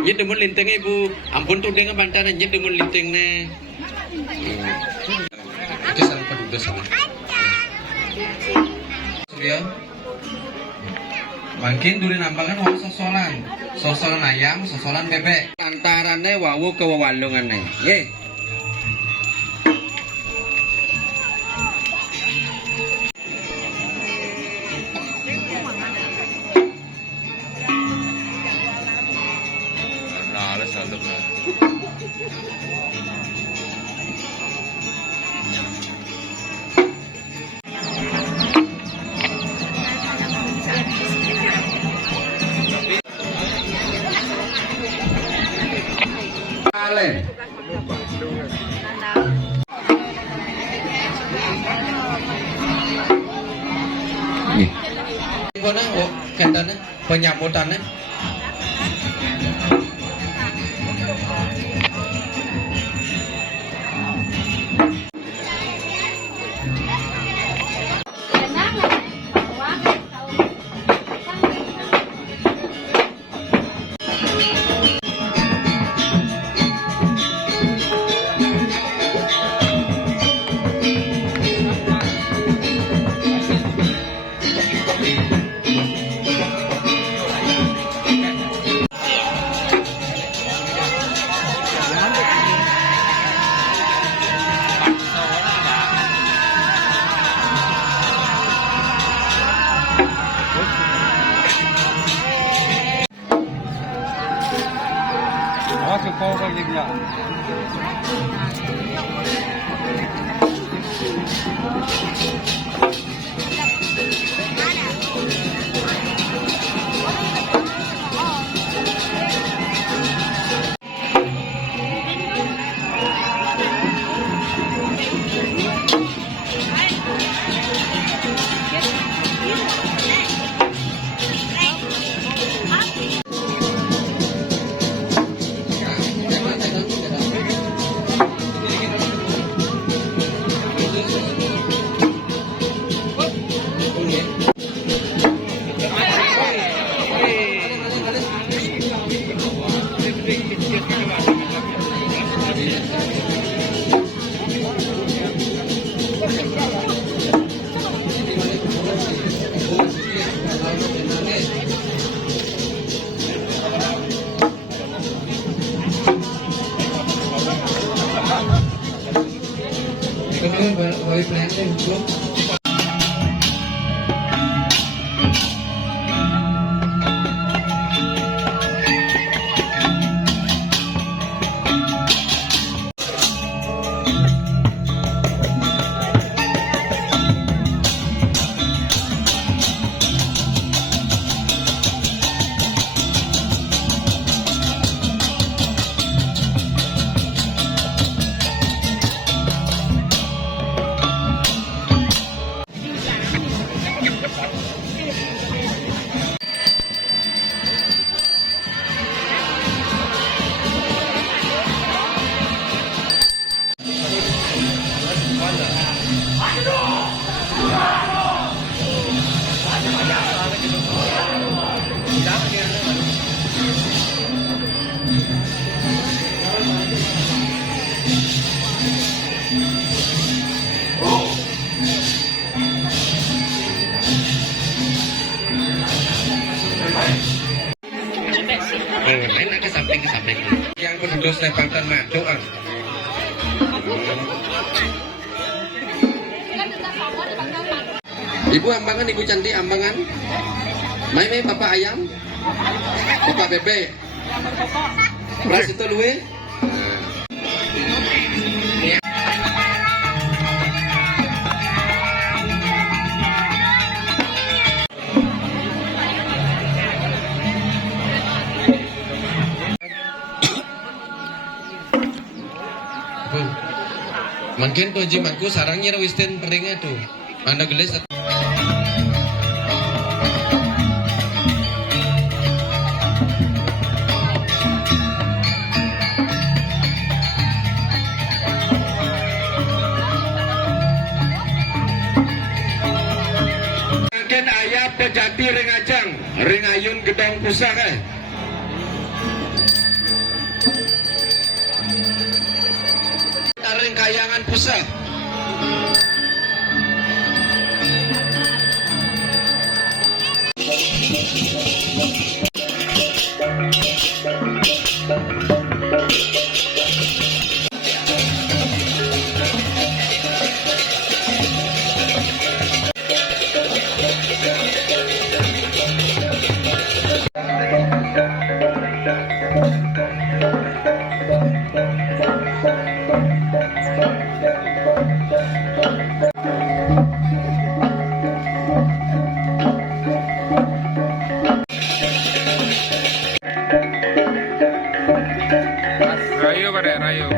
Jadi demun lintengnya ibu, ampun tuh dengan bantaran jadi demun lintengnya. Itu salah petugas sana. Surya, makin dulu nampangan wau sosolan ayam, sosolan bebek. Antarannya wawu ke wawalungannya, ye. Ale. Nih. Gimana kok kendane penyambutannya? Boy planting belum. Enak ke samping yang penduduk Slepantan maju Ibu ambangan, Ibu cantik ambangan. Mai bapak ayam, bapak bebek. Beras itu luwe. Bu. Mungkin penjimanku sarangnya rawisten peringnya tuh. Anda gelis. Mungkin ayah pejati ringajang, ringayun gedong pusaka. Taring kayangan pusat. Rayo pada rayo.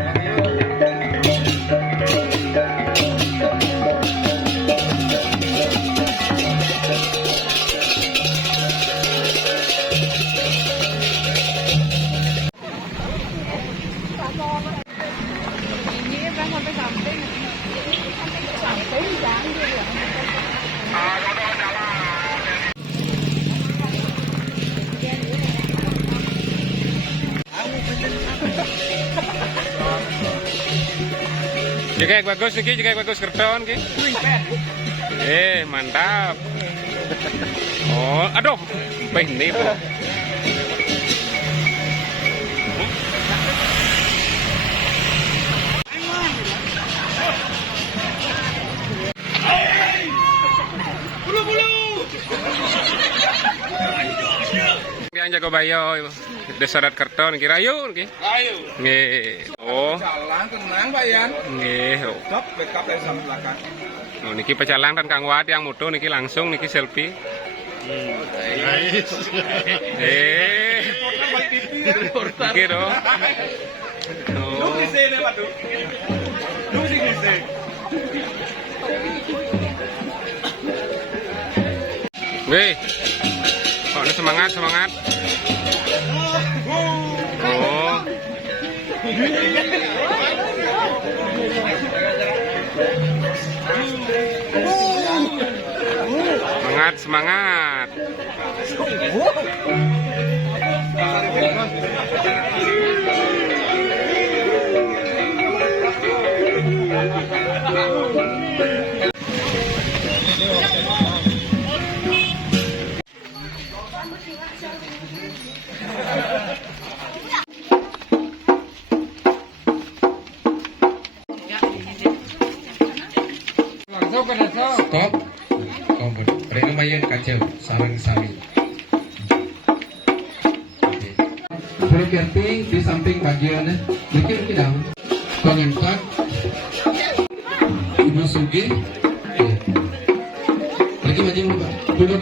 Juga yang bagus nih, juga yang bagus kerton ki. Mantap. Oh, aduh, ini bu. Yang jago bayo, desadat kerton, kira yuk, ki. Ayo. Nggih. Oh. Jalan tenang bayan. Nggih. Top backup dari sana belakang. Oh, niki pecalang dan Kang Wad yang moto niki langsung niki selfie. Niki do. Lu gise deh Pak. Lu sih gise. Wih. Kok ini semangat. Oh. Semangat. Stop. Kompon. Reno mayen kacau sarang sami. Boleh camping di samping bagiannya. Mikir daun. Pengentak. Ibu Sugi. Lagi maju dulu.